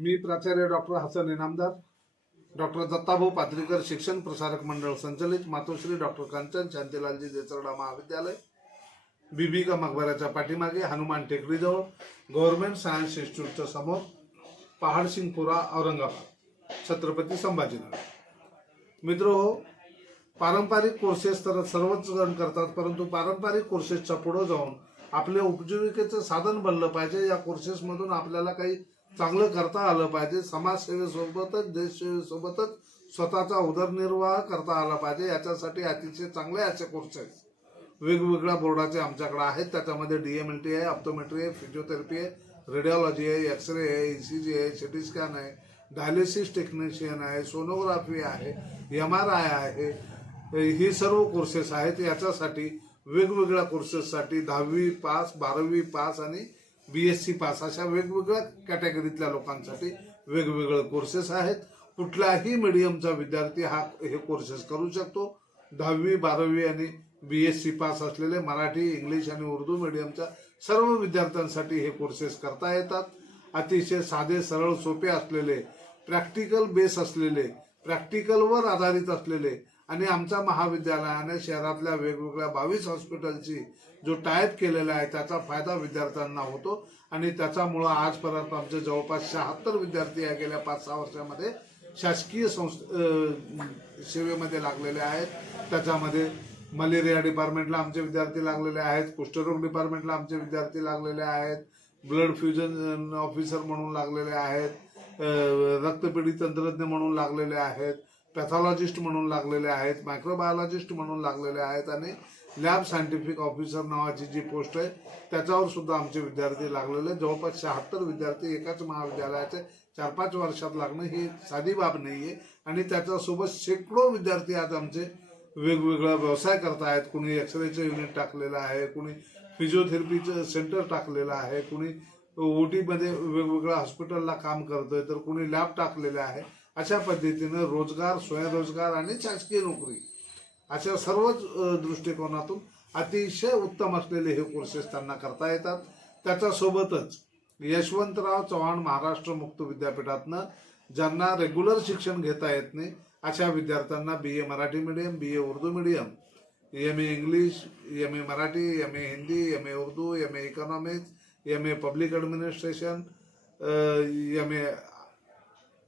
मी प्राचार्य doctor Hasan Inamdar, doctor Dattabhau Patrikar शिक्षण प्रसारक मंडळ संचलित मातोश्री डॉक्टर कांचन शांतीलालजी देसरडा महाविद्यालय, बीबी का मकबऱ्याच्या पाठीमागे, हनुमान टेकडीजवळ, गव्हर्नमेंट सायन्स इन्स्टिट्यूटच्या समोर, पहाडसिंगपुरा, औरंगाबाद, छत्रपती संभाजीनगर। मित्रहो, पारंपरिक कोर्सेस तर सर्वच जण करतात, परंतु पारंपरिक कोर्सेसच्या पुढे जाऊन आपले उपजीविकेचं साधन बनलं पाहिजे। या कोर्सेसमधून आपल्याला काही चांगलं करता आलं पाहिजे, समाजसेवेसोबतच देशसेवेसोबतच स्वतःचा उदरनिर्वाह करता आला पाहिजे। याच्यासाठी अतिशय चांगले असे कोर्सेस वेगवेगळ्या बोर्डाचे आमच्याकडे आहेत। त्याच्यामध्ये DMLT आहे, ऑप्टोमेट्री आहे, फिजिओथेरपी आहे, रेडिओलॉजी आहे, एक्सरे आहे, ECG आहे, सिटी स्कॅन आहे, डायलिसिस टेक्निशियन आहे, सोनोग्राफी आहे, MRI आहे, ही सर्व कोर्सेस आहेत। याच्यासाठी वेगवेगळ्या कोर्सेससाठी 10वी पास, 12वी पास आणि BSc पास अशा वेगवेगळ्या कॅटेगरीतल्या लोकांसाठी वेगवेगळे कोर्सेस आहेत। कुठल्याही मीडियमचा विद्यार्थी हे कोर्सेस करू शकतो। 10वी 12वी आणि BSc पास असलेले मराठी, इंग्लिश आणि उर्दू मीडियमच्या सर्व विद्यार्थ्यांसाठी हे कोर्सेस करता येतात। अतिशय साधे, सरळ, सोपे असलेले, प्रॅक्टिकल बेस असलेले, प्रॅक्टिकलवर आधारित असलेले आणि आमच्या महाविद्यालयाने शहरातल्या वेगवेगळ्या 22 हॉस्पिटलची जो टायप केलेला आहे त्याचा फायदा विद्यार्थ्यांना होतो आणि त्याच्यामुळे आजपर्यंत आमचे जवळपास 76 विद्यार्थी या गेल्या 5-6 वर्षामध्ये शासकीय सेवेमध्ये लागलेले आहेत। त्याच्यामध्ये मलेरिया डिपार्टमेंटला आमचे विद्यार्थी लागलेले आहेत, कुष्ठरोग डिपार्टमेंटला आमचे विद्यार्थी लागलेले आहेत, ब्लड फ्युजन ऑफिसर म्हणून लागलेले आहेत, रक्तपेढी तंत्रज्ञ म्हणून लागलेले आहेत, पॅथॉलॉजिस्ट म्हणून लागलेले आहेत, मायक्रोबायोलॉजिस्ट म्हणून लागलेले आहेत आणि लॅब सायंटिफिक ऑफिसर नावाची जी पोस्ट आहे त्याच्यावर सुद्धा आमचे विद्यार्थी लागलेले। जवळपास 76 विद्यार्थी एकाच महाविद्यालयाचे 4-5 वर्षात लागणं ही साधी बाब नाहीये आणि त्याच्यासोबत शेकडो विद्यार्थी आज आमचे वेगवेगळा व्यवसाय करतायत। कुणी एक्सरेचं युनिट टाकलेलं आहे, कुणी फिजिओथेरपीचं सेंटर टाकलेलं आहे, कुणी OT मध्ये वेगवेगळ्या हॉस्पिटलला काम करतोय, तर कुणी लॅब टाकलेले आहे। अशा पद्धतीने रोजगार, स्वयंरोजगार आणि शासकीय नोकरी अशा सर्वच दृष्टिकोनातून अतिशय उत्तम असलेले हे कोर्सेस त्यांना करता येतात। त्याच्यासोबतच यशवंतराव चव्हाण महाराष्ट्र मुक्त विद्यापीठातनं ज्यांना रेग्युलर शिक्षण घेता येत नाही अशा विद्यार्थ्यांना BA Marathi medium, BA Urdu medium, MA English, MA Marathi, MA Hindi, MA Urdu, MA economics, MA public administration, MA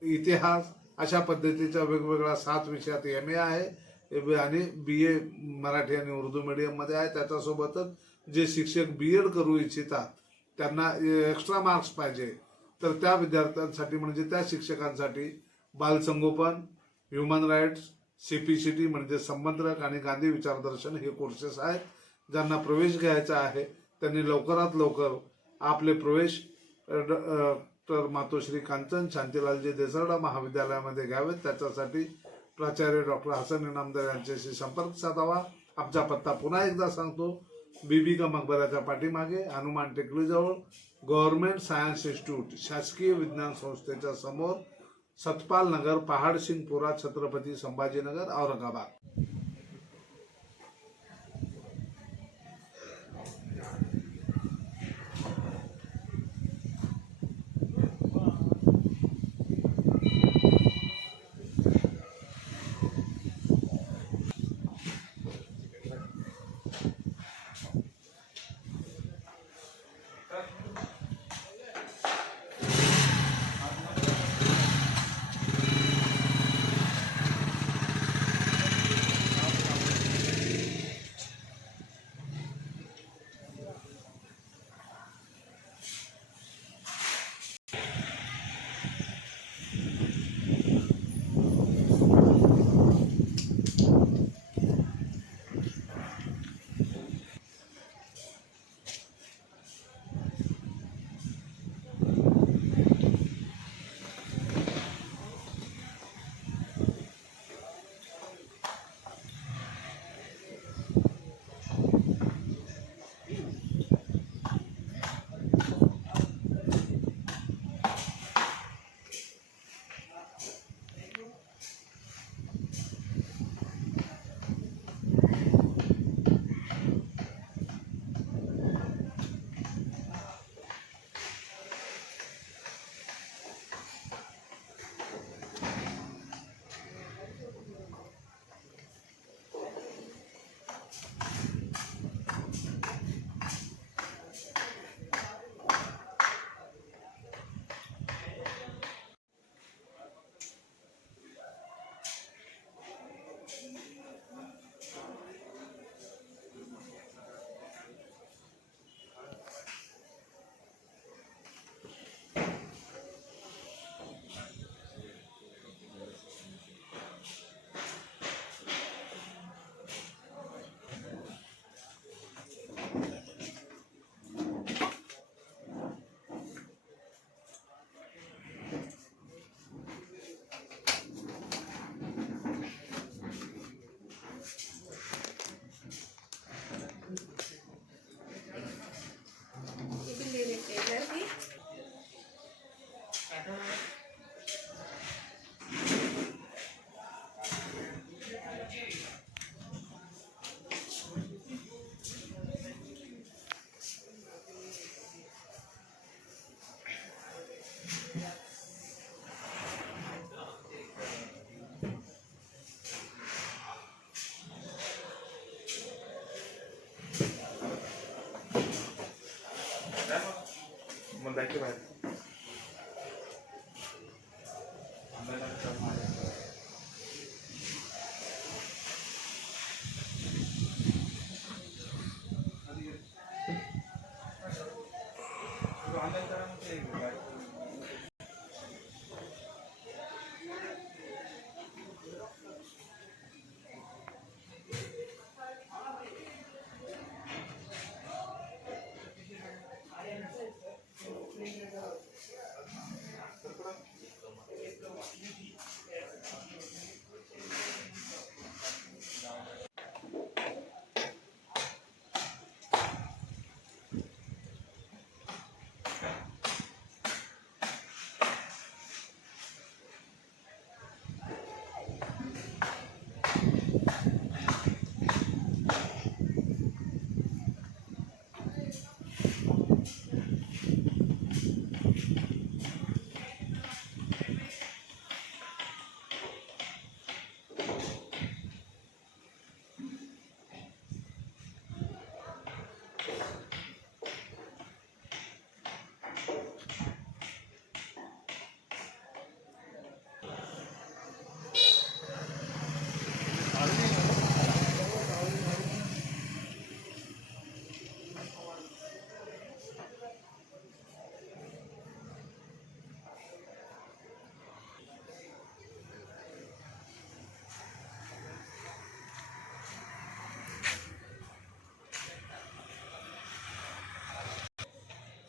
इतिहास अशा पद्धतीच्या वेगवेगळ्या 7 विषयात MA आहे आणि BA मराठी आणि उर्दू मीडियममध्ये आहे। त्याच्यासोबतच जे शिक्षक BEd करू इच्छितात त्यांना एक्स्ट्रा मार्क्स पाहिजे तर त्या विद्यार्थ्यांसाठी म्हणजे त्या शिक्षकांसाठी बालसंगोपन, ह्युमन राईट्स, CPCT म्हणजे संबंधरक आणि गांधी विचारदर्शन हे कोर्सेस आहेत। ज्यांना प्रवेश घ्यायचा आहे त्यांनी लवकरात लवकर आपले प्रवेश डॉक्टर मातोश्री कांचन शांतीलालजी देसरडा महाविद्यालयामध्ये घ्यावेत। त्याच्यासाठी प्राचार्य डॉक्टर हसन इनामदार यांच्याशी संपर्क साधावा। आमचा पत्ता पुन्हा एकदा सांगतो, बीबी का मकबऱ्याच्या पाठीमागे, हनुमान टेकडीजवळ, गव्हर्नमेंट सायन्स इन्स्टिट्यूट शासकीय विज्ञान संस्थेच्या समोर, सतपाल नगर, पहाडसिंगपुरा, छत्रपती संभाजीनगर, औरंगाबाद। मग जायचं बाहेर.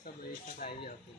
सब रेस्ट का